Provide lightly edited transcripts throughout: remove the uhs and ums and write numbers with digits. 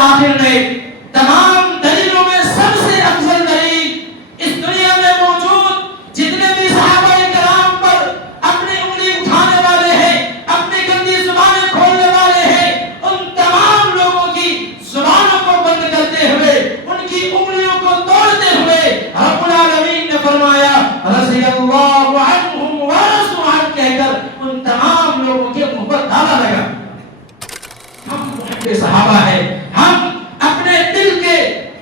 آخر میں تمام دلیلوں میں سب سے افضل دلیل اس دنیا میں موجود جتنے بھی صحابہ کرام پر اپنی انگلی اٹھانے والے ہیں، اپنی گندی زبانیں کھولنے والے ہیں، ان تمام لوگوں کی زبانوں کو بند کرتے ہوئے، ان کی انگلیوں کو توڑتے ہوئے رب العالمین نے فرمایا رضی اللہ عنہم ورضوا عنہ کہہ کر ان تمام لوگوں کے منہ پر تالا لگا۔ ہم محب صحابہ ہیں، ہم اپنے دل کے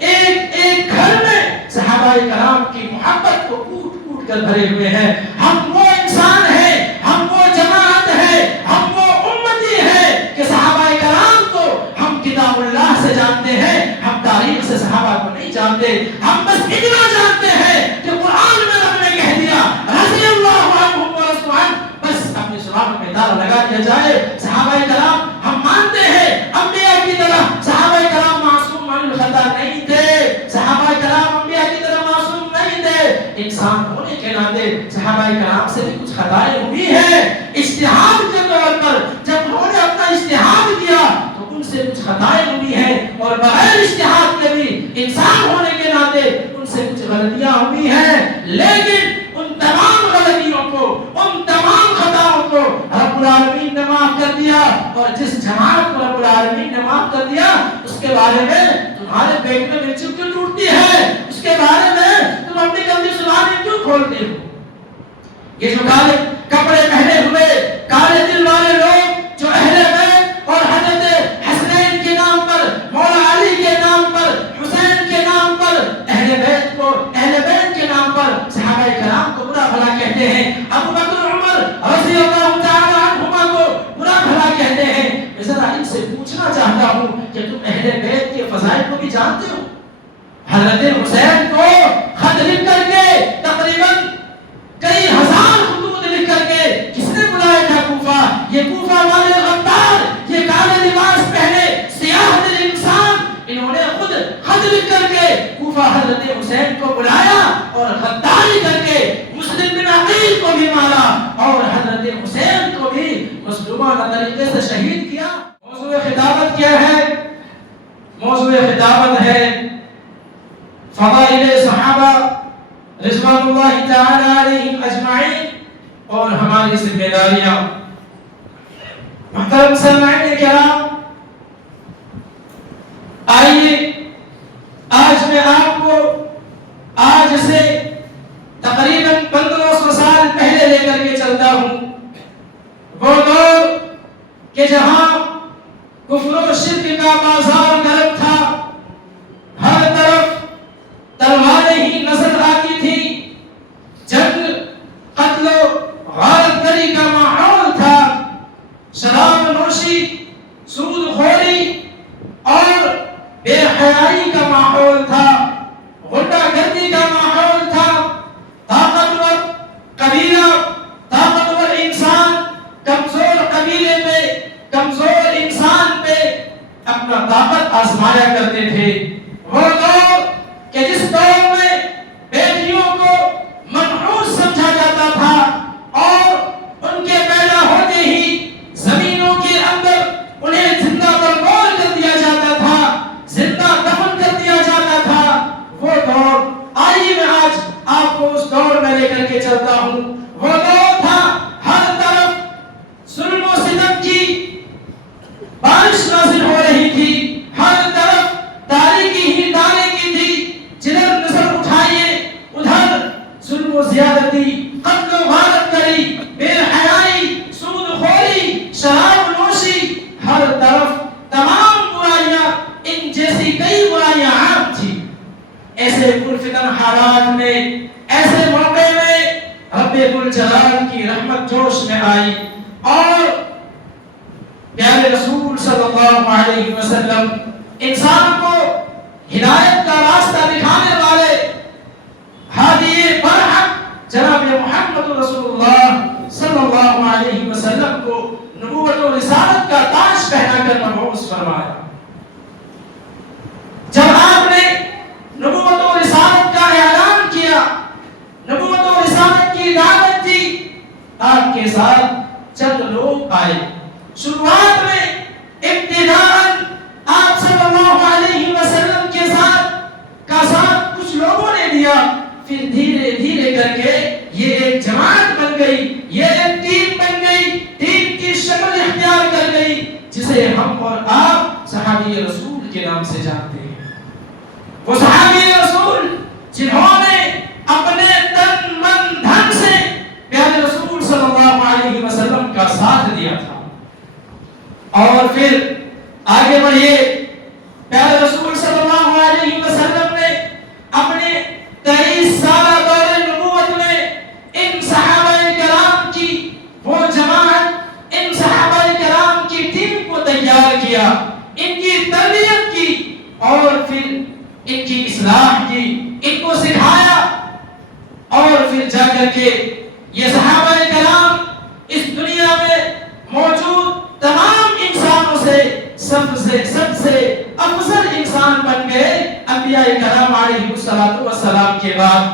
ایک ایک گھر میں صحابہ کرام کی محبت کو کوٹ کوٹ کر بھرے ہوئے ہیں۔ ہم وہ انسان ہیں، ہم وہ جماعت ہے، ہم وہ امتی ہے کہ صحابہ کرام کو ہم کتاب اللہ سے جانتے ہیں، ہم تاریخ سے صحابہ کو نہیں جانتے۔ ہم بس اتنا جانتے ہیں کہ قرآن میں رب نے کہہ دیا رضی اللہ عنہم ورضوا عنہ، بس اپنی زبان میں تالا لگا دیا جائے۔ صحابہ کرام ہم مانتے ہیں انبیاء کی طرح صحابہ کرام معصوم عن الخطا نہیں تھے، صحابہ کرام انبیاء کی طرح معصوم نہیں تھے، انسان ہونے کے ناطے صحابہ کرام سے بھی کچھ خطائیں ہوئی ہیں۔ اجتہاد کے طور پر جب انہوں نے اپنا اجتہاد کیا تو ان سے کچھ خطائیں ہوئی ہیں، اور بغیر اجتہاد کے بھی انسان ہونے کے ناطے ان سے کچھ غلطیاں ہوئی ہیں، لیکن ان تمام غلطیوں کو، ان تمام خطاؤں کو رب العالمین نے معاف کر دیا۔ اور جس جماعت کو رب العالمین نے معاف کر دیا اس کے بارے میں تمہارے پیٹ میں مرچی کیوں ٹوٹتی ہے؟ اس کے بارے میں تم اپنی گندی زبانیں کیوں کھولتے ہو؟ یہ جو کالے کپڑے پہنے ہوئے کالے دل والے لوگ جو اہل بیت اور حضرت حسنین کے نام پر، مولا علی کے نام پر، حسین کے نام پر، اہل بیت کو اہل بیت کے نام پر صحابہ کرام کو برا بھلا کہتے ہیں، ابو بکر عمر رضی اللہ تعالی عنہما کو برا بھلا کہتے ہیں، میں ذرا ان سے پوچھنا چاہتا ہوں کہ تم اہل بیت کے فضائل کو بھی جانتے ہو؟ حضرت حسین کو خط لکھ کر کے تقریباً کئی ہزار خطوط لکھ کر کے کس نے بلایا تھا کوفہ؟ یہ کوفہ والے غدار، یہ کالے لباس پہنے سیاہ دل انسان، انہوں نے خود خط لکھ کر کے کوفہ حضرت حسین کو بلایا اور غداری کر کے مسلم بن عقیل کو بھی مارا اور حضرت حسین کو بھی مظلومانہ طریقے سے شہید کیا۔ موضوع خطابت کیا ہے؟ موضوع خطابت ہے فضائل صحابہ رضوان اللہ تعالی علیہم اجمعین اور ہماری ذمہ داریاں۔ محترم سامعین کرام، آئیے آج میں آپ کو آج سے تقریباً 1500 سال پہلے لے کر کے چلتا ہوں، وہ دور کہ جہاں کفر و شرک کا بازار گرم تھا، ہر طرف تلواریں ہی نظر آتی تھی، جنگ، قتل و غارت گری کا ماحول تھا، شراب نوشی، سود خوری اور بے حیائی کا ماحول تھا، غنڈہ گردی کا ماحول تھا۔ طاقتور قبیلہ، طاقتور انسان کمزور قبیلے پہ، کمزور انسان پہ اپنا طاقت آزمایا کرتے تھے۔ وہ دور کہ جس دور میں بیٹیوں کو منحوس سمجھا جاتا تھا اور ان کے پیدا ہوتے ہی زمینوں کے اندر انہیں زندہ برباد کر دیا جاتا تھا، زندہ دفن کر دیا جاتا تھا، وہ دور آئیے میں آج آپ کو اس دور میں لے کر کے چلتا ہوں۔ وہ دور تھا ہر طرف ظلم و ستم کی بارش نازل ہو رہی تھی، ہر طرف تاریکی ہی تاریکی تھی، جدھر نظر اٹھائیے ادھر ظلم و زیادتی، قتل و غارت گری، بے حیائی، سود خوری، شراب نوشی، ہر طرف تمام برائیاں، ان جیسی کئی برائیاں عام تھی۔ ایسے پرفتن حالات میں، ایسے موقع میں رب الجلال کی رحمت جوش میں آئی اور پیارے رسول صلی اللہ علیہ وسلم انسان کو ہدایت کا راستہ دکھانے والے ہادی برحق جناب محمد رسول اللہ صلی اللہ علیہ وسلم کو نبوت و رسالت کا تاج پہنا کر مبعوث فرمایا۔ جب آپ نے نبوت و رسالت کا اعلان کیا، نبوت و رسالت کی دعوت دی، آپ کے ساتھ چند لوگ آئے۔ شروعات میں ابتداءً آپ صلی اللہ جسے ہم اور آپ صحابی رسول کے نام سے جانتے ہیں. وہ صحابی رسول جنہوں نے اپنے تن من دھن سے پیارے رسول صلی اللہ علیہ وسلم کا ساتھ دیا تھا. اور پھر آگے بڑھیے. پیارے رسول صلی اللہ علیہ وسلم نے اپنے 23 سالہ دور نبوت میں ان صحابہ کرام کی وہ جماعت، ان صحابہ کرام کی ٹیم کو تیار کیا، ان کی تربیت کی اور پھر ان کی اصلاح کی، ان کو سکھایا. اور پھر جا کر کے یہ صحابہ کرام اس دنیا میں موجود تمام انسانوں سے سب سے افضل انسان بن گئے انبیاء کرام علیہ الصلوۃ والسلام کے بعد.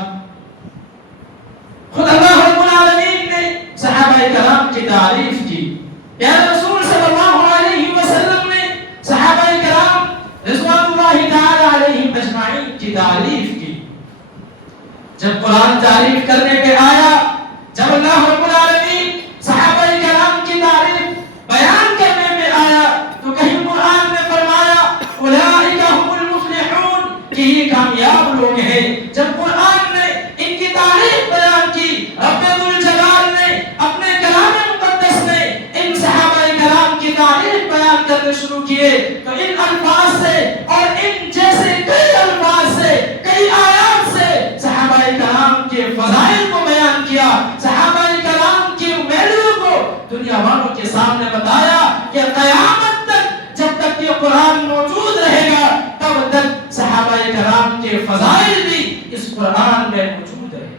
خود اللہ رب العالمین نے صحابہ کرام کی تعریف کی. پیارے رسول صلی اللہ علیہ وسلم نے صحابہ کرام رضوان اللہ تعالی علیہم اجمعین کی تعریف کی. جب قرآن تعریف کرنے پہ آیا، جب اللہ رب العالمین صحابہ کرام کی تعریف بیان کرنے پہ آیا، تو کہیں قرآن میں فرمایا اولئک هم المفلحون کہ یہ کامیاب لوگ ہیں. جب قرآن نے ان کی تعریف بیان کی، رب ذوالجلال نے اپنے کلام مقدس میں ان صحابہ کرام کی تعریف بیان کرنے شروع کیے، تو ان الفاظ سے اور ان جیسے کئی الفاظ سے، کئی آیات سے صحابہ کرام کے فضائل کو بیان کیا، صحابہ کرام کی ویلیو کو دنیا والوں کے سامنے بتایا کہ قیامت تک جب تک یہ قرآن موجود رہے گا تب تک صحابہ کرام کے فضائل بھی اس قرآن میں موجود رہے.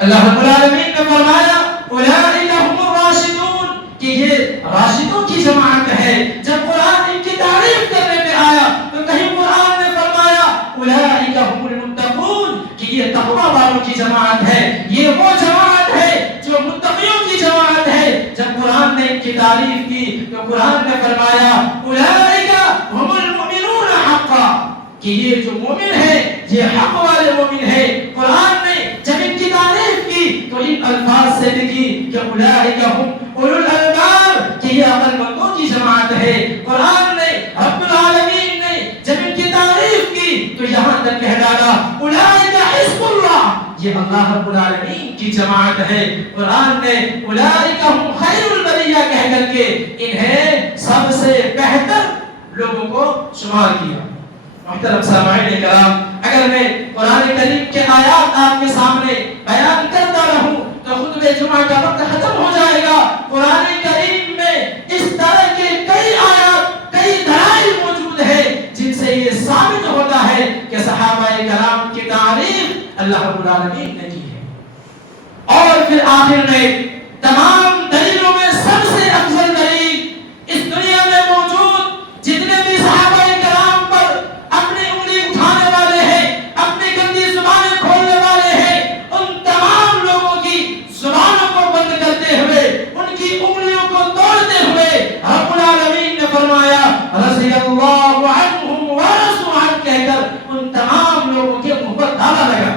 اللہ رب العالمین نے فرمایا اولئک هم الراشدون کہ یہ راشدوں کی جماعت ہے. جب قرآن ان کی تعریف کرنے میں آیا تو کہیں قرآن نے فرمایا اولئک هم المتقون کہ یہ تقوی والوں کی جماعت ہے، یہ وہ جماعت ہے جو متقیوں کی جماعت ہے. جب قرآن نے ان کی تعریف کی تو قرآن نے فرمایا اولئک هم المؤمنون حقا کہ یہ جو مومن ہے یہ حق والے مومن ہے. قرآن نے جب ان کی تعریف کی تو ان الفاظ سے لکھی کہ اولئک هم اولو الالباب کہ یہ عقل مندوں کی جماعت ہے. قرآن نے رب العالمین نے جب ان کی تعریف کی تو یہاں تک کہہ ڈالا اولئک حزب اللہ یہ اللہ رب العالمین کی جماعت ہے. قرآن نے اولئک هم خیر البریہ کہہ کر کے انہیں سب سے بہتر لوگوں کو شمار کیا. محترم سامعین کرام، اگر میں قرآن کریم کے آیات آپ کے سامنے بیان کرتا رہوں تو خطبہ جمعہ کا وقت ختم ہو جائے گا. قرآن کریم میں اس طرح کے کئی آیات، کئی دلائل موجود ہیں جن سے یہ ثابت ہوتا ہے کہ صحابہ کرام کی تعریف اللہ رب العالمین نے کی ہے. اور پھر آخر میں تمام دلیلوں میں سب سے افضل دلیل اس دنیا میں موجود جتنے بھی صحابہ کرام پر اپنی انگلی اٹھانے والے ہیں، اپنی گندی زبانیں کھولنے والے ہیں، ان تمام لوگوں کی زبانوں کو بند کرتے ہوئے، ان کی انگلیوں کو توڑتے ہوئے رب العالمین نے فرمایا رضی اللہ عنہم ورضوا عنہ کہہ کر ان تمام لوگوں کے منہ پر تالا لگا.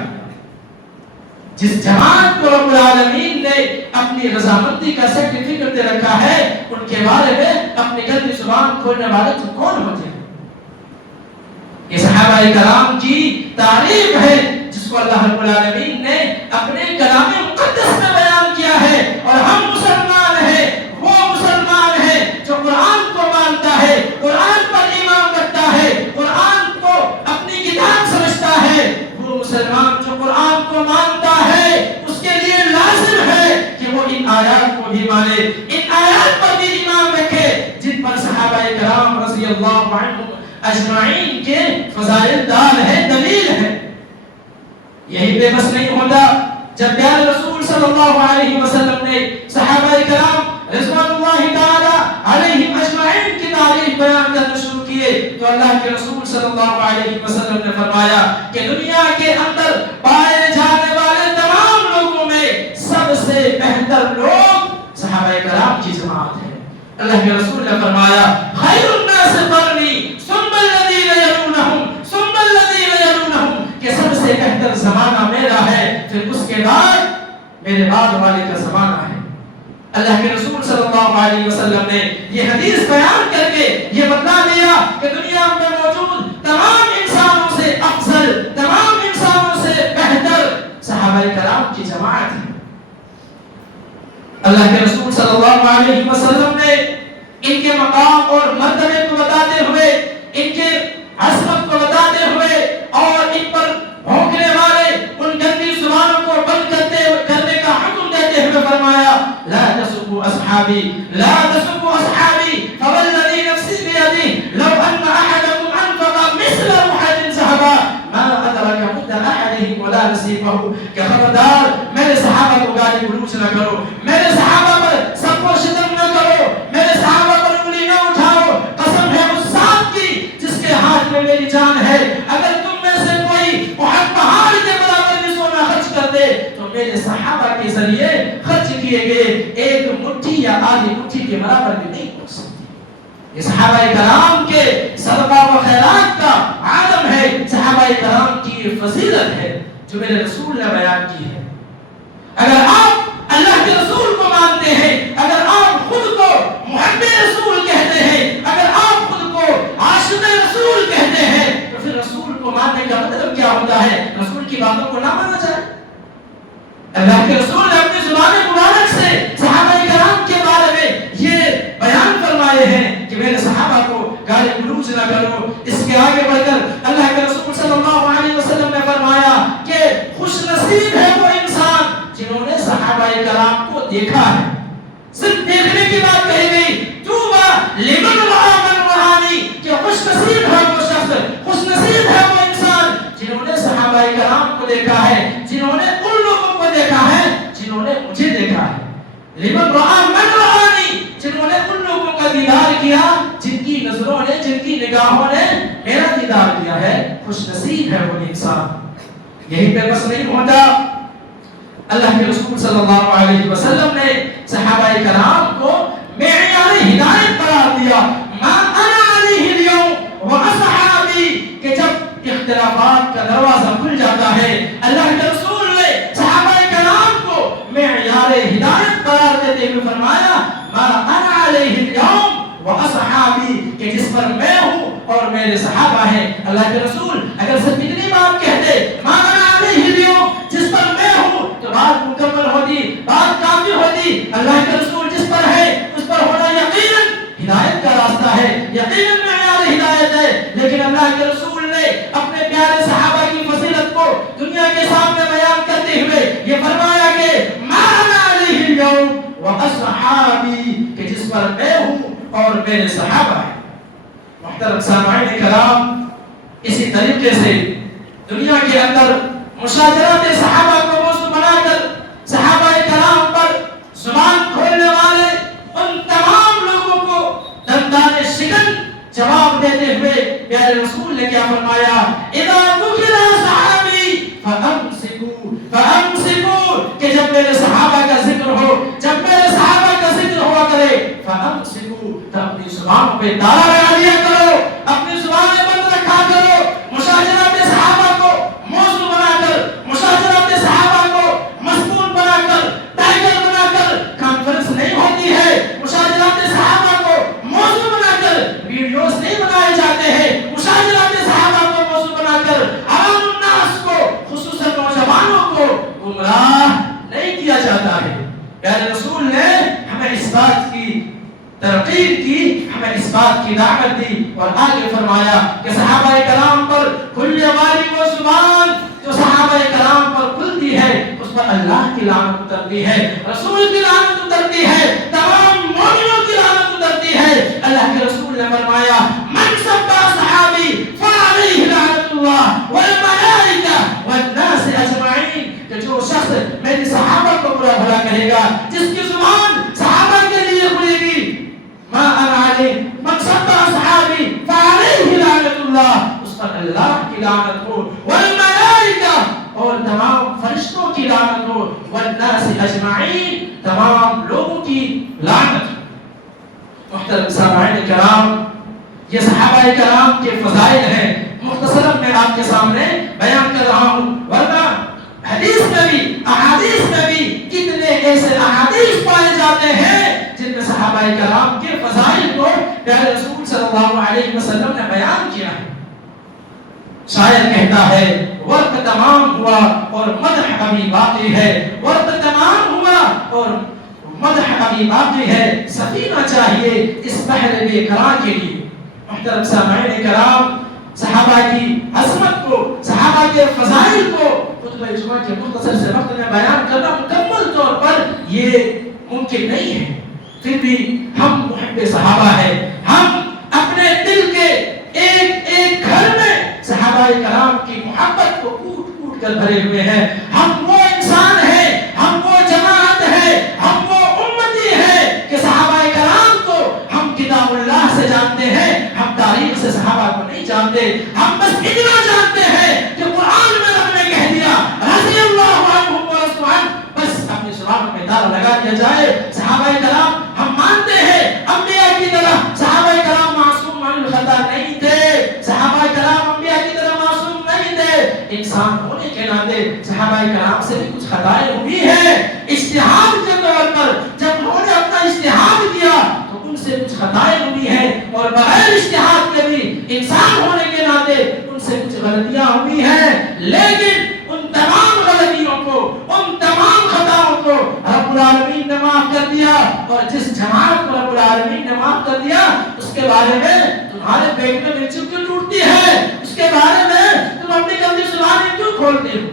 جس جماعت کو رب العالمین نے اپنی رضامندی کا سرٹیفکیٹ دے رکھا ہے ان کے بارے میں اپنی گندی زبان کھولنے والے تو کون ہوتے ہیں؟ یہ صحابہ کرام کی تعریف ہے جس کو اللہ رب العالمین نے اپنے کلام مقدس میں بیان کیا ہے. اور ہم مسلمان ہیں، وہ مسلمان ہیں جو قرآن کو مانتا ہے، قرآن پر ایمان رکھتا ہے، قرآن کو اپنی کتاب سمجھتا ہے. وہ مسلمان جو قرآن کو مانتا ہے اس کے لیے لازم ہے کہ وہ ان آیات کو بھی مانے، ان آیات پر بھی ایمان رکھے جن پر صحابہ کرام رضی اللہ عنہم اجمعین کے فضائل دال ہے، دلیل ہے. یہی بے بس نہیں ہوتا. جب پیارے رسول صلی اللہ علیہ وسلم نے صحابہ کرام رضوان اللہ تعالی علیہم اجمعین کی تعریف بیان کرنا شروع کیے تو اللہ کے رسول صلی اللہ علیہ وسلم نے فرمایا کہ دنیا کے اندر پائے جانے والے تمام لوگوں میں سب سے بہتر لوگ صحابہ کرام کی جماعت ہے. اللہ کے رسول نے فرمایا خیر الناس قرنی ثم الذین یلونہم ثم الذین یلونہم کہ سب سے بہتر زمانہ میرا ہے، پھر اس کے بعد میرے بعد والے کا زمانہ ہے. اللہ کے رسول صلی اللہ اللہ علیہ وسلم نے یہ حدیث بیان کر کے یہ بتلا دیا کہ دنیا میں موجود تمام انسانوں سے افضل، تمام انسانوں سے بہتر صحابہ کرام کی جماعت ہے۔ اللہ کے رسول صلی اللہ علیہ وسلم نے ان کے مقام اور مرتبے کو بتاتے ہوئے، ان کے عظمت کو بتاتے ہوئے اور ان پر بھونکنے والے ان گندی زبانوں کو بند کرنے کا حکم دیتے ہوئے فرمایا لا تسبوا اصحابی لا تسبوا اصحابی فوالذی نفسی بیدہ لو ان احدکم انفق مثل احد ذهبا ما ادرک مد احدهم ولا نصیبہ، کہ خبردار میرے صحابہ کو گالی گلوچ نہ کرو، میرے صحابہ پر سب کو شتم نہ کرو، میرے صحابہ پر انگلی نہ اٹھاؤ، قسم ہے اس ذات کی جس کے ہاتھ میں میری جان ہے، اگر تم میں سے کوئی احد پہاڑ کے برابر بھی سونا خرچ کر دے تو میرے صحابہ کے ذریعے خرچ کیے گئے ایک مٹھی یا آدھی مٹھی کے برابر بھی نہیں ہو سکتی۔ یہ صحابہ کرام کے صدقہ و خیرات کا عالم ہے، صحابہ کرام کی فضیلت ہے جو میرے رسول نے بیان کی ہے۔ اگر آپ اللہ کے رسول کو مانتے ہیں، اگر آپ خود کو محب رسول کہتے ہیں، اگر آپ خود کو عاشق رسول کہتے ہیں، تو پھر رسول کو ماننے کا مطلب کیا ہوتا ہے؟ رسول کی باتوں کو نہ مانا جائے۔ اللہ کے رسول نے اپنی زبان مبارک سے صحابہ کرام کے بارے میں یہ بیان فرمائے ہیں کہ میرے صحابہ کو گالی گلوچ نہ کرو۔ اس کے آگے بڑھ کر اللہ کے رسول صلی اللہ علیہ وسلم نے فرمایا کہ خوش نصیب ہے وہ انسان جنہوں نے صحابہ کرام کو دیکھا ہے۔ صرف دیکھنے کی بات کہی گئی، توبہ لمن رأى من رآنی، کہ خوش نصیب ہے وہ شخص، خوش نصیب ہے وہ انسان جنہوں نے صحابہ کرام کو دیکھا ہے، جنہوں نے ان لوگوں کو دیکھا ہے جنہوں نے مجھے دیکھا ہے۔ لمن رأى من رآنی، جنہوں نے ان لوگوں کا دیدار کیا جن کی نظروں نے، جن کی نگاہوں نے میرا دیدار کیا ہے، خوش نصیب ہے وہ انسان۔ یہی پہ بس نہیں ہوتا، اللہ کے رسول صلی اللہ علیہ وسلم نے صحابہ کرام کو معیار ہدایت قرار دیا۔ ما انا علیہ اليوم واصحابی، کہ جب اختلافات کا دروازہ کھل جاتا ہے، اللہ کے رسول نے صحابہ کرام کو معیار ہدایت قرار دیتے ہوئے فرمایا ما انا علیہ اليوم واصحابی، کہ جس پر میں ہوں اور میرے صحابہ ہیں۔ اللہ کے رسول اگر صرف اتنی بات کہتے ما انا علیہ اليوم، جس پر میں ہوں، تو بات مکمل ہوتی، بات کافی ہوتی۔ اللہ کے رسول جس پر ہے اس پر ہونا یقیناً ہدایت کا راستہ ہے، یقیناً معیار ہدایت ہے، لیکن اللہ کے رسول نے اپنے پیارے صحابہ کی فضیلت کو دنیا کے سامنے بیان کرتے ہوئے یہ فرمایا کہ ما انا علیہ اليوم واصحابی، کہ جس پر میں ہوں اور میرے صحابہ ہیں۔ محترم سامعین کرام، اسی طریقے سے دنیا کے اندر مشاجرات صحابہ کو موضوع بنا کر صحابہ کرام پر زبان کھولنے والے ان تمام لوگوں کو دندان شکن جواب دیتے ہوئے پیارے رسول نے کیا فرمایا؟ اذا ذکر صحابی فامسکوا، کہ جب میرے صحابہ کا ذکر ہو، جب میرے صحابہ کا ذکر ہوا کرے، فامسکوا، تو اپنی زبان پہ تالا لگا لیا کرو، اپنی زبانیں بند رکھا کرو۔ مشاجرات صحابہ کو موضوع بنا کر، مشاجرات صحابہ کو مضمون بنا کر، ٹائٹل بنا کر کانفرنس نہیں ہوتی ہے، مشاجرات صحابہ کو موضوع بنا کر ویڈیوز نہیں بنائے جاتے ہیں، مشاجرات صحابہ کو موضوع بنا کر عوام الناس کو، خصوصاً نوجوانوں کو گمراہ نہیں کیا جاتا ہے۔ پیارے رسول نے ہمیں اس بات کی ترغیب کی، ہمیں اس بات کی دعوت دی اور آگے فرمایا کہ صحابہ کرام پر کھلنے والی وہ زبان جو صحابہ کرام پر کھلتی ہے اس پر اللہ کی لعنت اترتی ہے، رسول کی لعنت اترتی ہے، تمام مومنوں کی لعنت اترتی ہے۔ اللہ کے رسول نے فرمایا من سب صحابی فعلیہ لعنت اللہ والملائکہ والناس اجمعین، کہ جو شخص میری صحابہ کو برا بھلا کہے گا، جس کی زبان صحابہ کے لیے کھلے گی، ما انا علیہ من سب صحابی فعلیہ لعنت اللہ، اس پر اللہ کی لعنت ہو، والملائکہ، اور تمام فرشتوں کی لعنت ہو، والناس اجمعین، تمام لوگوں کی لعنت ہو۔ محترم سامعین کرام، یہ صحابہ کرام کے فضائل ہیں، مختصراً میں آپ کے سامنے بیان کر رہا ہوں، ورنہ حدیث میں بھی، احادیث میں بھی کتنے ایسے احادیث پائے جاتے ہیں جن میں صحابہ کرام کے فضائل کو پیارے رسول صلی اللہ علیہ وسلم نے بیان کیا ہے۔ شاعر کہتا ہے وقت تمام ہوا اور مدح ابھی باقی ہے، وقت تمام ہوا اور مدح ابھی باقی ہے، سفینہ چاہیے اس بحر بے قرار کے لیے۔ محترم سامعین کرام، صحابہ کی عظمت کو، صحابہ کے فضائل کو خطبہ جمعہ کے مختصر سے وقت میں بیان کرنا مکمل طور پر یہ ممکن نہیں ہے، پھر بھی ہم محب صحابہ ہیں، ہم اپنے دل کے ایک ایک گھر میں صحابہ کرام کی محبت کو کوٹ کوٹ کر بھرے ہوئے ہیں۔ ہم وہ انسان ہیں، ہم وہ جماعت ہے، ہم وہ امتی ہے کہ صحابہ کرام کو ہم کتاب اللہ سے جانتے ہیں، ہم تاریخ سے صحابہ کو نہیں جانتے۔ ہم بس اتنا جانتے ہیں کہ قرآن میں رب نے کہہ دیا رضی اللہ عنہم ورضوا عنہ، بس اپنی زبان میں تالا لگا دیا جائے۔ صحابہ کرام ہم مانتے ہیں انبیاء کی طرح صحابہ کرام معصوم عن الخطا نہیں تھے، صحابہ کرام انبیاء کی طرح معصوم نہیں تھے، انسان ہونے کے ناطے صحابہ کرام سے بھی کچھ خطائیں ہوئی ہیں۔ اجتہاد کے طور پر جب انہوں نے اپنا اجتہاد کیا تو ان سے کچھ خطائیں ہوئی ہیں، اور بغیر اجتہاد کے بھی انسان ہونے کے ناطے ان سے کچھ غلطیاں ہوئی ہیں، لیکن ان تمام غلطیوں کو، ان تمام خطاؤں کو رب العالمین نے معاف کر دیا، اور جس جماعت کو رب العالمین نے معاف کر دیا اس کے بارے میں تمہارے پیٹ میں مرچی کیوں ٹوٹتی ہے؟ اس کے بارے میں تم اپنی گندی زبانیں کیوں کھولتے ہو؟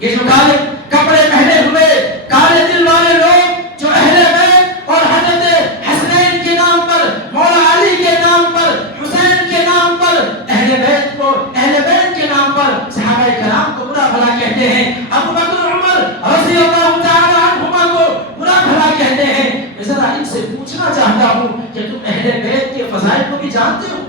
یہ جو کالے کپڑے پہنے ہوئے کالے دل والے لوگ جو اہل بیت اور حضرت حسنین کے نام پر، مولا علی کے نام پر، حسین کے نام پر، اہل بیت کو، اہل بیت کے نام پر صحابہ کرام کو برا بھلا کہتے ہیں، ابو بکر عمر رضی اللہ تعالی عنہما کو برا بھلا کہتے ہیں، میں ذرا ان سے پوچھنا چاہتا ہوں کہ تم اہل بیت کے فضائل کو بھی جانتے ہو؟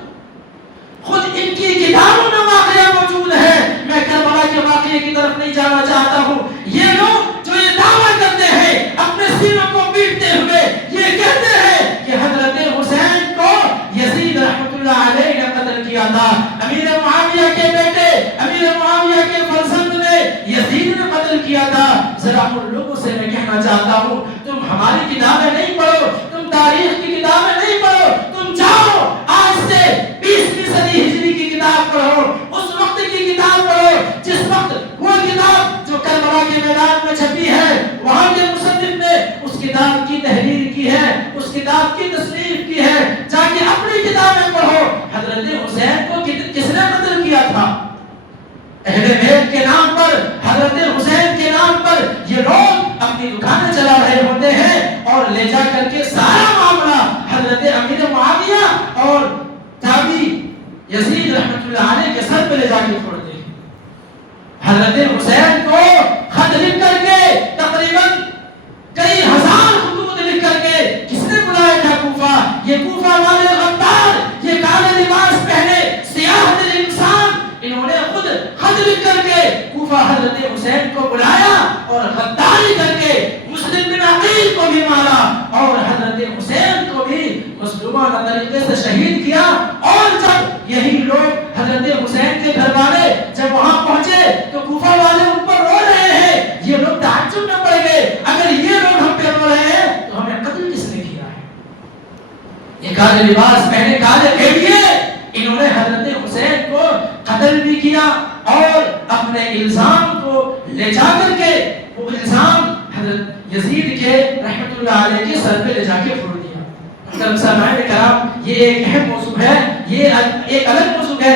خود ان کی کتابوں میں واقعہ موجود ہے، میں کربلا کے واقعے کی طرف نہیں جانا چاہتا ہوں۔ یہ لوگ جو یہ دعویٰ کرتے ہیں اپنے سینوں کو پیٹتے ہوئے، یہ کہتے ہیں کہ حضرت حسین کو یزید رحمۃ اللہ علیہ نے قتل کیا تھا، امیر معاویہ کے بیٹے، امیر معاویہ کے فرزند نے یزید نے قتل کیا تھا۔ ذرا ان لوگوں سے میں کہنا چاہتا ہوں تم ہماری کتابیں نہیں پڑھو، تم تاریخ کی کتابیں نہیں پڑھو، تم جاؤ آج سے 20ویں صدی ہجری کی کتاب پڑھو، اس وقت کی کتاب پڑھو جس وقت وہ کتاب جو کربلا کے میدان میں چھپی ہے، وہاں کے مصنف نے اس کتاب کی تحریر کی ہے، اس کتاب کی تصنیف کی ہے، جا کے اپنی کتابیں پڑھو۔ حضرت حسین کو کس نے قتل کیا تھا؟ اہل بیت کے نام پر، حضرت حسین کے نام پر یہ لوگ اپنی دکانیں چلا رہے ہوتے ہیں اور لے جا کر کے سارا معاملہ حضرت امیر معاویہ اور تابعی یزید رحمۃ اللہ علیہ کے سر پہ لے جا کے چھوڑتے ہیں۔ حضرت حسین کو خط لکھ کر کے تقریباً کئی ہزار خطوط لکھ کر کے کس نے بلایا تھا؟ کوفہ۔ یہ کوفہ والے غدار، یہ کالے لباس پہنے سیاہ دل انسان، انہوں نے خود خط لکھ کر کے کوفہ حضرت حسین کو بلایا اور غداری کر کے مسلم بن عقیل کو بھی مارا اور حضرت حسین کو بھی مظلومانہ طریقے سے شہید کیا۔ اور جب یہی لوگ حضرت حسین کے گھر والے جب وہاں پہنچے تو کوفہ والے ان پر رو رہے ہیں، یہ لوگ تعجب میں پڑ گئے، اگر یہ لوگ ہم پہ رو رہے ہیں تو ہمیں قتل کس نے کیا ہے؟ یہ کالے لباس پہنے کالے بھیڑیے انہوں نے حضرت حسین کو قتل بھی کیا اور اپنے الزام کو لے جا کر کے وہ الزام حضرت یزید کے رحمت اللہ علیہ کے سر پہ لے جا کے پھوڑ دیا۔ محترم سامعین کرام، یہ ایک اہم موضوع ہے، یہ ایک الگ موضوع ہے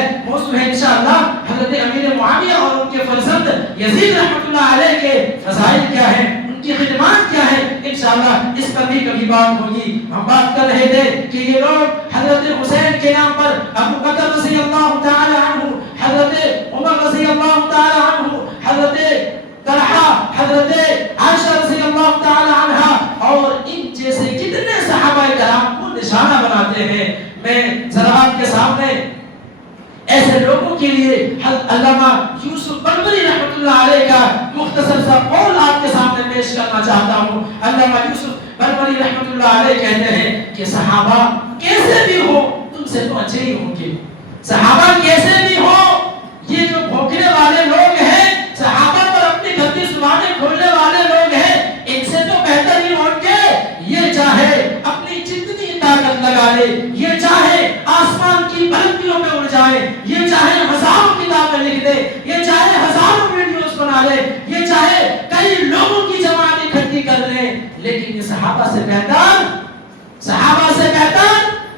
انشاءاللہ حضرت امیر معاویہ اور ان کے فرزند یزید رحمت اللہ علیہ کے فضائل کیا ہیں، ان کی خدمات کیا ہیں، انشاءاللہ اس پر بھی کبھی بات ہوگی۔ ہم بات کر رہے تھے کہ یہ لوگ حضرت حسین کے نام پر ابو بکر رضی اللہ تعالی عنہ، حضرت عمر رضی اللہ تعالی عنہ، حضرت طلحہ، حضرت عائشہ رضی اللہ تعالی عنہا اور ان جیسے کتنے صحابہ کرام کو نشانہ بناتے ہیں۔ میں ذرا آپ کے سامنے ایسے لوگوں کے لیے علامہ یوسف بربری رحمۃ اللہ علیہ کا مختصر سا قول آپ کے سامنے پیش کرنا چاہتا ہوں۔ علامہ یوسف بربری رحمۃ اللہ علیہ کہتے ہیں کہ صحابہ کیسے بھی ہو تم سے تو اچھے ہی ہوں گے، صحابہ کیسے بھی ہو، یہ جو بھوکنے والے لوگ ہیں، صحابہ پر اپنی گندی زبانیں کھولنے والے لوگ ہیں، یہ چاہے آسمان کی بلندیوں پہ اڑ جائے، یہ چاہے ہزاروں کتابیں لکھ دے، یہ چاہے ہزاروں ویڈیوز بنا لے، یہ چاہے کئی لوگوں کی جماعت اکٹھی کر لے، لیکن یہ صحابہ سے بہتر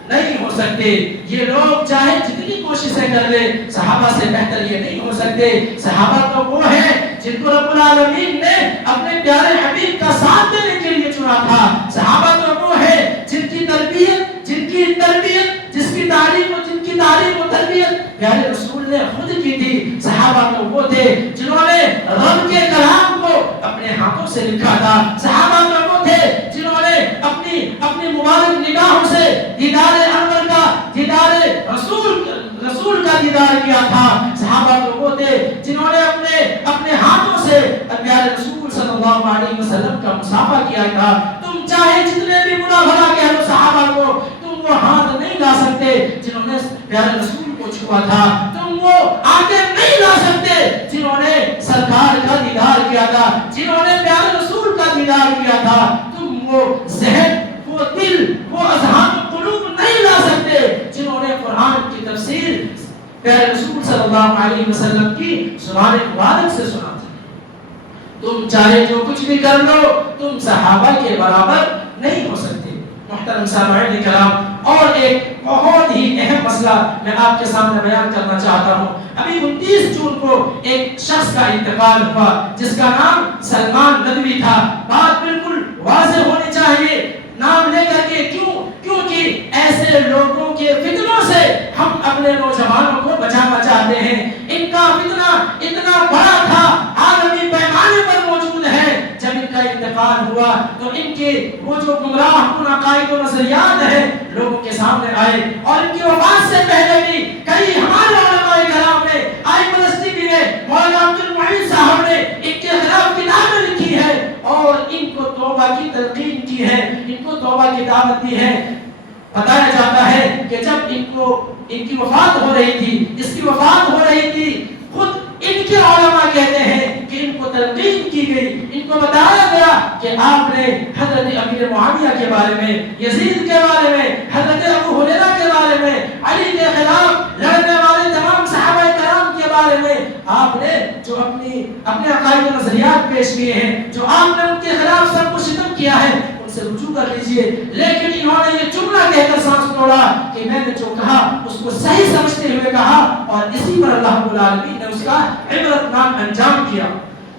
نہیں ہو سکتے۔ یہ لوگ چاہے جتنی کوششیں کر لے، صحابہ سے بہتر یہ نہیں ہو سکتے۔ صحابہ تو وہ ہیں جن کو رب العالمین نے اپنے پیارے حبیب کا ساتھ دینے کے لیے چنا تھا۔ صحابہ تو وہ ہیں جن کی تربیت، جس کی تعلیم و تربیت پیارے رسول نے خود کی تھی۔ صحابہ تو وہ تھے جنہوں نے رب کے کلام کو اپنے ہاتھوں سے لکھا تھا۔ صحابہ تو وہ تھے جنہوں نے اپنی مبارک نگاہوں سے دیدار انور کا، دیدار رسول کا دیدار کیا تھا۔ صحابہ تو وہ تھے جنہوں نے اپنے ہاتھوں سے پیارے رسول صلی اللہ علیہ وسلم کا مصافحہ کیا تھا۔ تم چاہے جتنے بھی برا بھلا کہہ لو صحابہ کو، تم وہ ہاتھ نہیں لا سکتے جنہوں نے پیارے رسول کو چھوا تھا، تم وہ آنکھیں نہیں لا سکتے جنہوں نے سرکار کا دیدار کیا تھا، جنہوں نے پیارے رسول کا دیدار کیا تھا، تم وہ ذہن، وہ دل، وہ اذہان و قلوب نہیں لا سکتے جنہوں نے قرآن کی تفسیر پیارے رسول صلی اللہ علیہ وسلم کی زبان مبارک سے سنا تھا۔ تم چاہے جو کچھ بھی کر لو، تم صحابہ کے برابر نہیں ہو سکتے۔ محترم سامعین کرام، اور ایک بہت ہی اہم مسئلہ میں آپ کے سامنے بیان کرنا چاہتا ہوں۔ ابھی 29 جون کو ایک شخص کا انتقال ہوا جس کا نام سلمان ندوی تھا۔ بات بالکل واضح ہونی چاہیے نام لے کر کے، کیونکہ ایسے لوگوں کے فتنوں سے ہم اپنے نوجوانوں کو بچانا چاہتے ہیں۔ ان کا فتنہ اتنا بڑا تھا، عالمی پیمانے پر موجود ہے۔ جب ان کا انتقال ہوا تو ان کے وہ جو گمراہ کن عقائد و نظریات ہیں لوگوں کے سامنے آئے، اور ان کی وفات سے پہلے بھی کئی ہمارے علماء کرام نے، پلسطینی نے، مولانا عبد المعین صاحب نے ان کے خلاف کتابیں لکھی ہے اور ان کو توبہ کی تلقین کی ہے، ان کو توبہ کی دعوت دی ہے۔ بتایا جاتا ہے کہ جب ان کی وفات ہو رہی تھی، اس کی وفات ہو رہی تھی، خود ان کے علماء کہتے ہیں کہ ان کو تلقین کی گئی، ان کو بتایا گیا کہ آپ نے حضرت امیر معاویہ کے بارے میں، یزید کے بارے میں، حضرت ابو ہریرہ کے بارے میں، علی کے خلاف لڑنے والے تمام صحابہ کرام کے بارے میں آپ نے جو اپنے عقائد و نظریات پیش کیے ہیں، جو آپ نے ان کے خلاف سب کو ستم کیا ہے، ان سے رجوع کر لیجئے۔ لیکن انہوں نے یہ جملہ کہہ کر سانس توڑا کہ میں نے جو کہا اس کو صحیح سمجھتے ہوئے کہا، اور اسی پر اللہ رب العالمین نے اس کا عبرتناک انجام کیا۔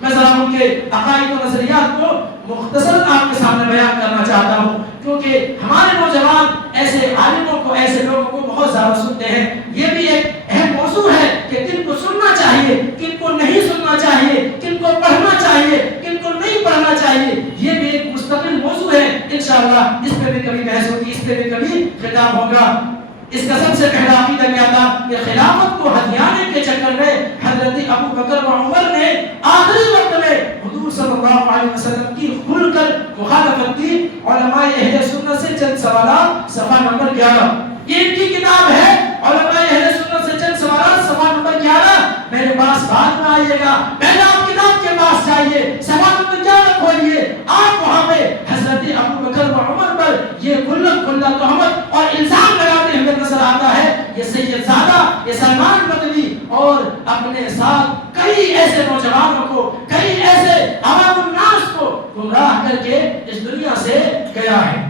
میں ذرا ان کے عقائد و نظریات کو مختصر آپ کے سامنے بیان کرنا چاہتا ہوں، کیونکہ ہمارے نوجوان ایسے عالموں کو، ایسے لوگوں کو بہت زیادہ سنتے ہیں۔ یہ بھی ایک اہم موضوع ہے کہ کن کو سننا چاہیے، کن کو نہیں سننا چاہیے، کن کو پڑھنا چاہیے، کن کو نہیں پڑھنا چاہیے۔ یہ بھی ایک مستقل موضوع ہے، انشاءاللہ اس پہ بھی کبھی بحث ہوگی، اس پہ بھی کبھی خطاب ہوگا۔ اس کا سب سے پہلا عقیدہ کیا تھا کہ خلافت کو ہتھیانے کے چکر میں حضرت ابو بکر و عمر نے آخری وقت میں حضور صلی اللہ علیہ وسلم کی کھل کر مخالفت کی۔ علماء اہل سنت سے چند سوالات، صفحہ نمبر 11، یہ ان کی کتاب ہے، علماء اہل سنت سے چند سوالات، صفحہ نمبر 11۔ میرے پاس بعد میں آئیے گا، پہلے آپ کتاب کے پاس جائیے، صفحہ نمبر 11 کھولیے، آپ وہاں پہ حضرت ابو بکر و عمر پر یہ کھلا تہمت اور الزام لگاتے ہوئے نظر آتا ہے۔ یہ سید زادہ، یہ سلمان ندوی اور اپنے ساتھ کئی ایسے نوجوانوں کو، کئی ایسے عوام الناس کو گمراہ کر کے اس دنیا سے گیا ہے۔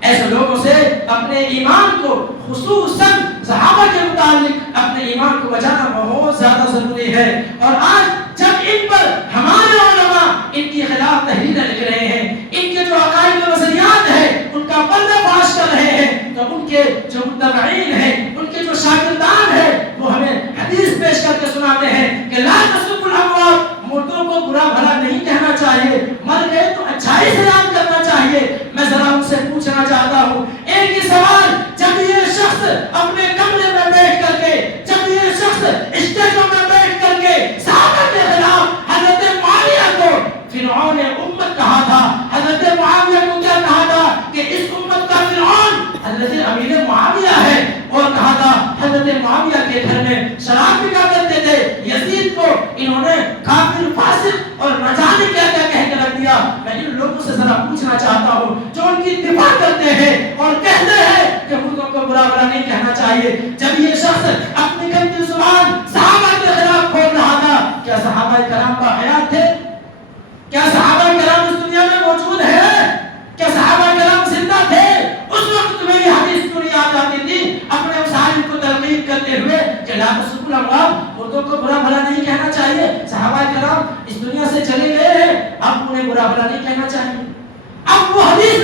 ایسے لوگوں سے اپنے ایمان کو، خصوصاً صحابہ کے متعلق اپنے ایمان کو بچانا بہت زیادہ ضروری ہے۔ اور آج جب ان پر ہمارے علماء ان کی خلاف تحریریں لکھ رہے ہیں، ان کے جو عقائد و نظریات ہیں ان کا پردہ فاش کر رہے ہیں، تو ان کے جو متبعین ہیں، ان کے جو شاگردان ہیں، وہ ہمیں حدیث پیش کر کے سناتے ہیں کہ لا تسبوا الاموات، مردوں کو برا بھلا نہیں کہنا چاہیے، مر گئے تو اچھائی سے یاد کرنا چاہیے۔ میں ذرا ان سے پوچھنا چاہتا ہوں ایک ہی سوال، جب یہ شخص اپنے کمرے میں بیٹھ کر کے، جب یہ شخص اسٹیجوں میں بیٹھ کر کے صحابہ کے خلاف حضرت معاویہ کو فرعون امت کہا تھا، حضرت معاویہ کو کیا کہا تھا کہ اس امت کا فرعون حضرت امیر معاویہ ہے، اور کہا تھا حضرت معاویہ کے گھر میں شراب پیا کرتے تھے، یزید کو انہوں نے کافر، فاسق اور نہ جانے کیا کیا کہہ کے رکھ دیا۔ میں ان لوگوں سے ذرا پوچھنا چاہتا ہوں جو ان کی دفاع کرتے ہیں اور کہتے ہیں کہ برا بھلا نہیں کہنا چاہیے. جب یہ شخص اپنی گندی زبان صحابہ کے خلاف کھول رہا تھا، کیا صحابہ کرام کا حیات تھے؟ کیا صحابہ کرام اس دنیا میں موجود ہیں؟ کیا صحابہ کرام زندہ تھے؟ اس وقت میں یہ حدیث کیوں نہیں آ جاتی تھی اپنے مسائل کو تلقین کرتے ہوئے کہ لا تسبوا الاموات، مردوں کو برا بھلا نہیں کہنا چاہیے. صحابہ کرام اس دنیا سے چلے گئے ہیں، اب انہیں برا بھلا نہیں کہنا چاہیے. اب وہ حدیث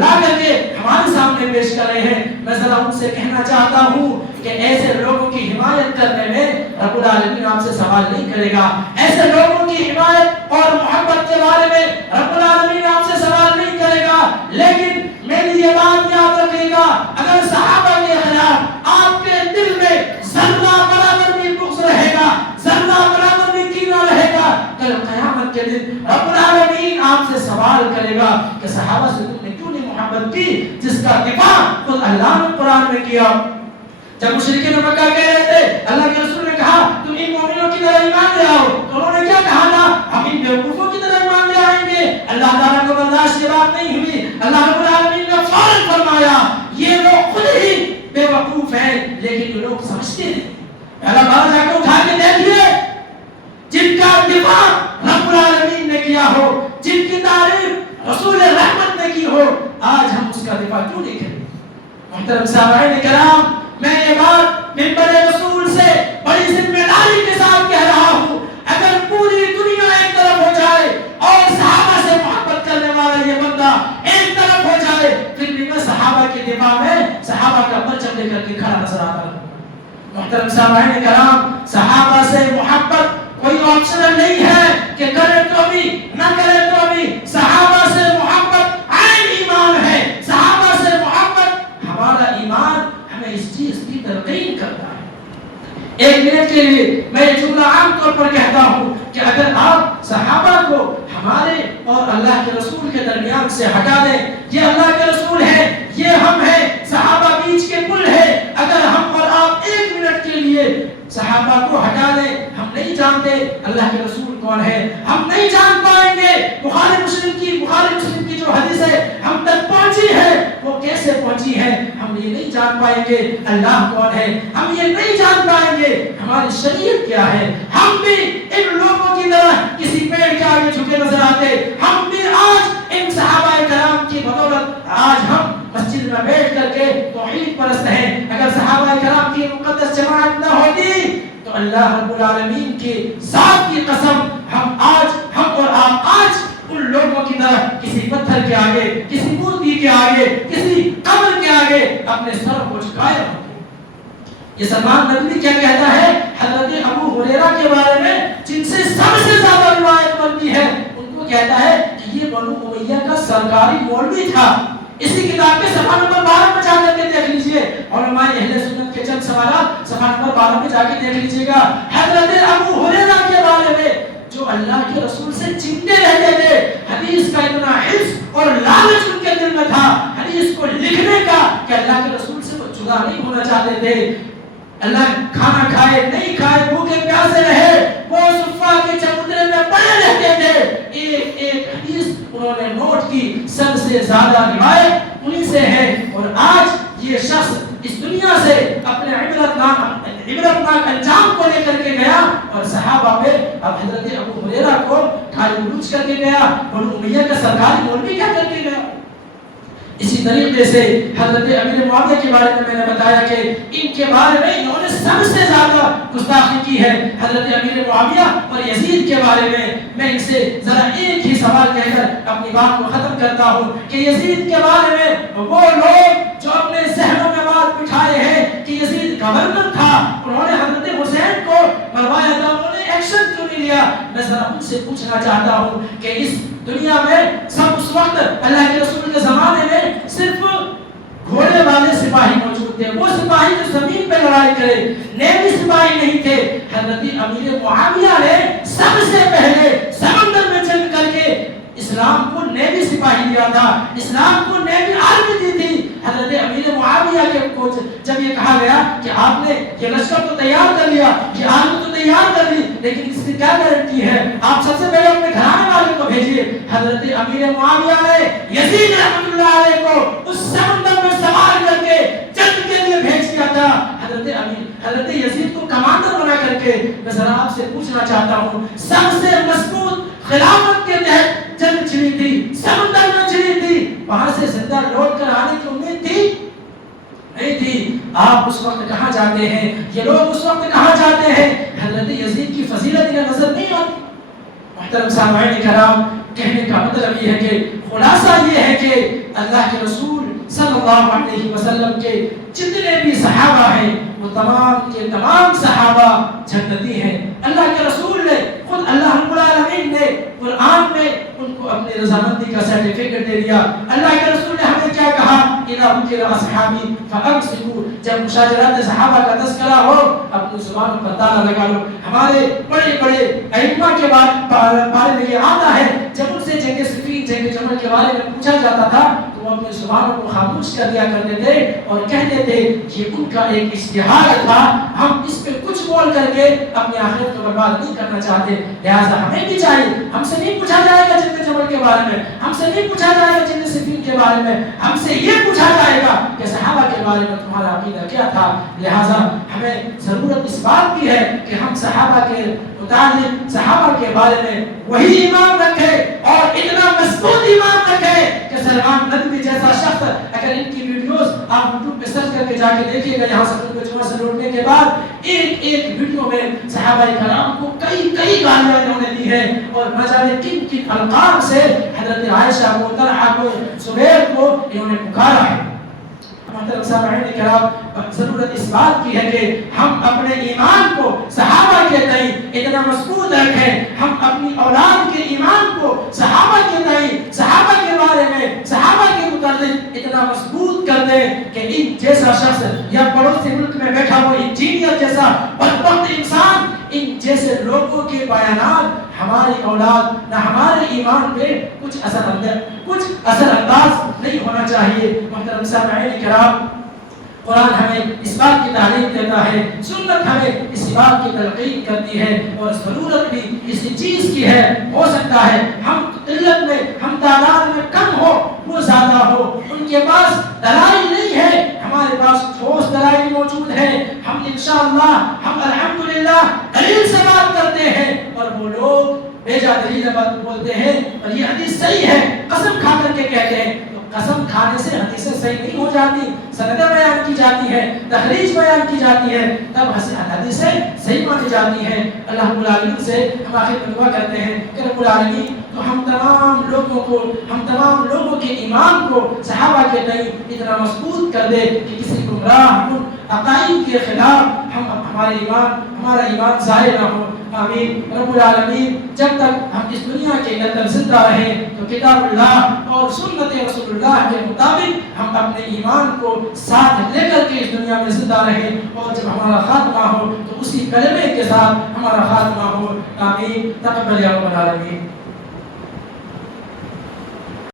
لا کر کے ہمارے سامنے پیش کر رہے ہیں. میں ذرا ان سے کہنا چاہتا ہوں کہ ایسے لوگوں کی حمایت کرنے میں رب العالمین آپ سے سوال نہیں کرے گا. ایسے لوگوں کی حمایت اور محبت کے بارے میں رب العالمین آپ سے سوال نہیں کرے گا. لیکن میری یہ بات یاد رکھیے گا، اگر صحابہ کے خلاف آپ کے دل میں ذرہ برابر بھی بغض رہے گا، ذرہ برابر بھی کینہ رہے گا، کل قیامت کے دن رب العالمین آپ سے سوال کرے گا کہ صحابہ سے تم نے کیوں نہیں محبت کی جس کا دفاع خود اللہ نے قرآن میں کیا. جب مشرکین مکہ کہہ رہے تھے اللہ کے رسول نے کہا تم ان مومنوں کی طرح ایمان لے آؤ، تو انہوں نے کیا کہا تھا؟ ہم ان بیوقوفوں کی طرح ایمان لے آئیں گے. اللہ تعالیٰ کو برداشت یہ بات نہیں ہوئی. اللہ رب العالمین نے فوراً فرمایا یہ لوگ خود ہی بے وقوف ہیں لیکن یہ لوگ سمجھتے ہیں. پہلا بار جا کے اٹھا کے دیکھیے جن کا دفاع رب العالمین نے کیا ہو، جن کی تعریف رسول رحمت نے کی ہو، آج ہم اس کا دفاع کیوں نہیں کریں؟ محترم سامعین کرام، میں یہ بات منبر رسول سے بڑی ذمہ داری کے ساتھ کہہ رہا ہوں. اگر پوری دنیا ایک طرف ہو جائے اور صحابہ سے محبت کرنے والا یہ بندہ ایک طرف ہو جائے، پھر بھی میں صحابہ کے دفاع میں صحابہ کا پرچم لے کر کے کھڑا نظر آتا ہوں. محترم سامعین کرام، صحابہ سے محبت کوئی آپشنل نہیں ہے کہ کریں تو بھی نہ کریں تو بھی. صحابہ سے محبت عین ایمان ہے. صحابہ سے محبت، ہمارا ایمان ہمیں اس چیز کی تلقین کرتا ہے. ایک منٹ کے لیے میں یہ جملہ عام طور پر کہتا ہوں کہ اگر آپ صحابہ کو ہمارے اور اللہ کے رسول کے درمیان سے ہٹا دیں، یہ اللہ کے رسول ہے، یہ ہم ہیں، صحابہ بیچ کے پل ہے، اگر ہم اور آپ ایک منٹ کے لیے صحابہ کو ہٹا دیں، ہم نہیں جانتے اللہ کے رسول کون ہے، ہم نہیں جان پائیں گے بخاری مسلم کی جو حدیث ہے ہم تک پہنچی ہے وہ کیسے پہنچی ہے، ہم یہ نہیں جان پائیں گے اللہ کون ہے، ہم یہ نہیں جان پائیں گے ہماری شریعت کیا ہے. ہم بھی ان لوگوں کی طرح کسی پیڑ کے آگے جھکے نظر آتے. ہم بھی آج ان صحابہ کرام کی بدولت آج ہم مسجد میں بیٹھ کر کے توحید پرست ہیں. اگر صحابہ کرام کی مقدس جماعت نہ ہوتی تو اللہ رب العالمین کی ذات کی قسم ہم اور آپ آج ان لوگوں کی طرح کسی پتھر کے آگے، کسی مورتی کے آگے، کسی قبر کے آگے اپنے سر کو جھکائے ہوتے. یہ سلمان ندوی کیا کہتا ہے حضرت ابو ہریرہ کے بارے میں جن سے سب سے زیادہ روایت ملتی ہے، ان کو کہتا ہے کہ یہ بنو امیہ کا سرکاری مولوی تھا. اسی کتاب کے صفحہ نمبر 12 میں جا کر کے دیکھ لیجئے، علماء اہل سنت کے چند سوالات صفحہ نمبر 12 میں جا کے دیکھ لیجئے گا. حضرت ابو ہریرہ کے بارے میں جو اللہ کے رسول سے چمٹے رہتے تھے، حدیث کا اتنا حفظ اور لالچ ان کے دل میں تھا حدیث کو لکھنے کا کہ اللہ کے رسول سے وہ جدا نہیں ہونا چاہتے تھے. اللہ کھانا کھائے نہیں کھائے بھوکے پیاسے رہے، وہ صفا کے چبوترے میں پڑے رہتے تھے. ایک ایک حدیث انہوں نے نوٹ کی، سب سے زیادہ روایت انہی سے ہے. اور آج یہ شخص اس دنیا سے اپنے عبرتناک انجام کو لے کر کے گیا اور صحابہ پہ اب حضرت ابو ہریرہ کو ٹھائی بلوچ کر کے گیا، بنو امیہ کا سرکاری مولوی کیا کر کے گیا. اسی طریقے سے حضرت امیر معاویہ کے بارے میں نے بتایا کہ ان کے بارے میں انہوں نے سب سے زیادہ گستاخی کی ہے. حضرت امیر معاویہ اور یزید کے بارے میں ان سے ذرا ایک ہی سوال کہہ کر اپنی بات کو ختم کرتا ہوں کہ یزید کے بارے میں وہ لوگ جو اپنے ذہنوں میں بات بٹھائے ہیں کہ یزید گورنر تھا، انہوں نے حضرت حسین کو مروایا تھا، انہوں نے ایکشن کیوں نہیں لیا. میں ذرا ان سے پوچھنا چاہتا ہوں کہ اس دنیا میں سب اس وقت اللہ کے رسول کے زمانے میں صرف گھوڑے والے سپاہی موجود تھے، وہ سپاہی جو زمین پہ لڑائی کرے، نیوی سپاہی نہیں تھے. حضرت امیر معاویہ نے سب سے پہلے سمندر میں جنگ کر کے اسلام کو نیوی سپاہی دیا تھا، اسلام کو نیوی آرمی دی تھی. حضرت امیر معاویہ کے کو جب یہ کہا گیا کہ آپ نے یہ لشکر تو تیار کر لیا، یہ آرمی تو تیار کر لی، لیکن اس کی کیا گارنٹی ہے، آپ سب سے پہلے اپنے گھرانے والے کو بھیجیے. حضرت امیر معاویہ نے یزید رحمۃ اللہ علیہ کو اس سمندر میں سوار کر کے میں ذرا آپ سے پوچھنا چاہتا ہوں، سب سے مضبوط خلافت کے تحت جنگ چھڑی تھی، سمندر میں چھڑی تھی، وہاں سے زندہ لوٹ کر آنے کی امید تھی؟ نہیں تھی۔ آپ اس وقت کہاں جاتے ہیں؟ یہ لوگ اس وقت کہاں جاتے ہیں؟ حضرت یزید کی فضیلت انہیں نظر نہیں آتی۔ محترم سامعین کرام، کہنے کا مطلب یہ ہے کہ خلاصہ یہ ہے کہ اللہ کے رسول صلی اللہ علیہ وسلم کے جتنے بھی صحابہ ہیں وہ تمام کے تمام صحابہ جنتی ہیں۔ اللہ کے رسول نے خود اللہ رب العالمین نے قرآن میں ان کو اپنی رضامندی کا سرٹیفکیٹ دے دیا۔ اللہ کے رسول نے ہمیں کیا کہا؟ اِذَا ذُكِرَ أَصْحَابِي فَأَمْسِكُوا، جب مشاجرات صحابہ کا تذکرہ ہو اپنی زبان پر تالا لگا لو۔ ہمارے بڑے بڑے ائمہ کے بارے میں یہ آتا ہے، جب ان سے جنگ صفین جنگ جمل کے بارے میں پوچھا جاتا تھا تو وہ اپنی زبانوں کو خاموش کر دیا کرتے تھے اور کہتے تھے یہ ان کا ایک اجتہاد تھا، ہم اس پہ کچھ بول کر کے اپنی آخرت کو برباد نہیں کرنا چاہتے، لہٰذا ہمیں بھی چاہیے، ہم سے نہیں پوچھا جائے گا جنگ جمل کے بارے میں، ہم سے نہیں پوچھا جائے گا جنگ صفین کے بارے میں، ہم سے یہ پوچھا جائے گا کہ صحابہ کے بارے میں تمہارا عقیدہ کیا تھا۔ لہٰذا ہمیں ضرورت اس بات کی ہے کہ ہم صحابہ کے متعلق صحابہ کے بارے میں وہی ایمان رکھیں اور اتنا مضبوط ایمان رکھیں کہ سلمان ندوی جیسا شخص، اگر ان کی ویڈیوز آپ یوٹیوب پہ سرچ کر کے جا کے دیکھیے گا، یہاں سے جمعہ سے لوٹنے کے بعد ایک ایک ویڈیو میں صحابہ کرام کو کئی گالیاں انہوں نے دی ہیں اور نہ جانے کن کن القاب سے حضرت عائشہ کو، طلحہ کو، زبیر کو انہوں نے پکارا ہے۔ محترم سامعین کرام، ضرورت اس بات کی ہے کہ ہم اپنے ایمان کو صحابہ کے تئیں اتنا مضبوط رکھیں، ہم اپنی اولاد کے ایمان کو صحابہ کے تئیں، صحابہ کے بارے میں، صحابہ کے متعلق اتنا مضبوط کر دیں کہ ان جیسا شخص یا پڑوسی ملک میں بیٹھا وہ انجینئر جیسا بدبخت انسان، ان جیسے لوگوں کے بیانات ہماری اولاد نہ ہمارے ایمان پہ کچھ اثر انداز نہیں ہونا چاہیے۔ محترم سامعین کرام، قرآن ہمیں اس بات کی تعلیم دیتا ہے، سنت ہمیں اس بات کی تلقین کرتی ہے اور ضرورت بھی اس چیز کی ہے۔ ہو سکتا ہے ہم قلت میں، ہم تعداد میں کم ہو، وہ زیادہ ہو، ان کے پاس دلائل نہیں ہے، ہمارے پاس ٹھوس دلائل موجود ہیں، ہم انشاءاللہ ہم الحمدللہ دلیل سے بات کرتے ہیں اور وہ لوگ بیجا دلیل بات بولتے ہیں اور یہ حدیث صحیح ہے قسم کھا کر کے کہتے ہیں۔ قسم کھانے سے حدیثیں صحیح نہیں ہو جاتی، سندیں بیان کی جاتی ہے، تخریج بیان کی جاتی ہے، تب حدیثیں صحیح مانی جاتی ہیں۔ اللہ رب العالمین سے ہم آخر میں دعا کرتے ہیں کہ رب العالمین تو ہم تمام لوگوں کے ایمان کو صحابہ کے تئیں اتنا مضبوط کر دے کہ کسی گمراہ عقائد کے خلاف ہمارا ایمان ظاہر نہ ہو۔ آمین رب العالمین۔ جب تک ہم اس دنیا کے اندر زندہ رہیں تو کتاب اللہ اور سنت رسول اللہ کے مطابق ہم اپنے ایمان کو ساتھ لے کر کے اس دنیا میں زندہ رہیں اور جب ہمارا خاتمہ ہو تو اسی کلمے کے ساتھ ہمارا خاتمہ ہو۔ آمین۔ تقبل یا رب العالمین۔